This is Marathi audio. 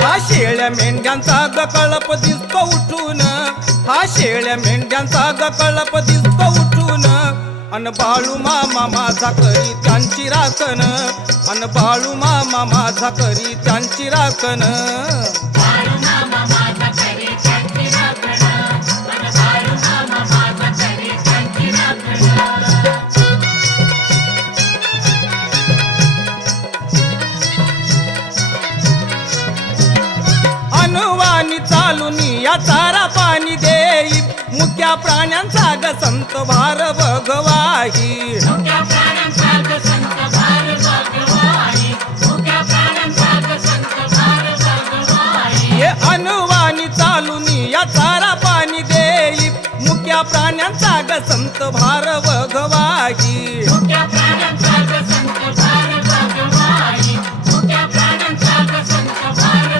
हा शेळ्या मेंढ्यांचा ग कळप दिसतो उठून, हा शेळ्या मेंढ्यांचा ग कळप दिसतो उठून, अन बाळू मामा माझा करी त्यांची राखण, अन बाळू मामा माझा करी त्यांची राखण. अनुवानी चालून या चारा पाणी देई, मुक्या प्राण्यांचा ग संत भार भगवाही. हे अनुवानी चालून या चारा पाणी देई, मुक्या प्राण्यांचा ग संत भार भगवाही.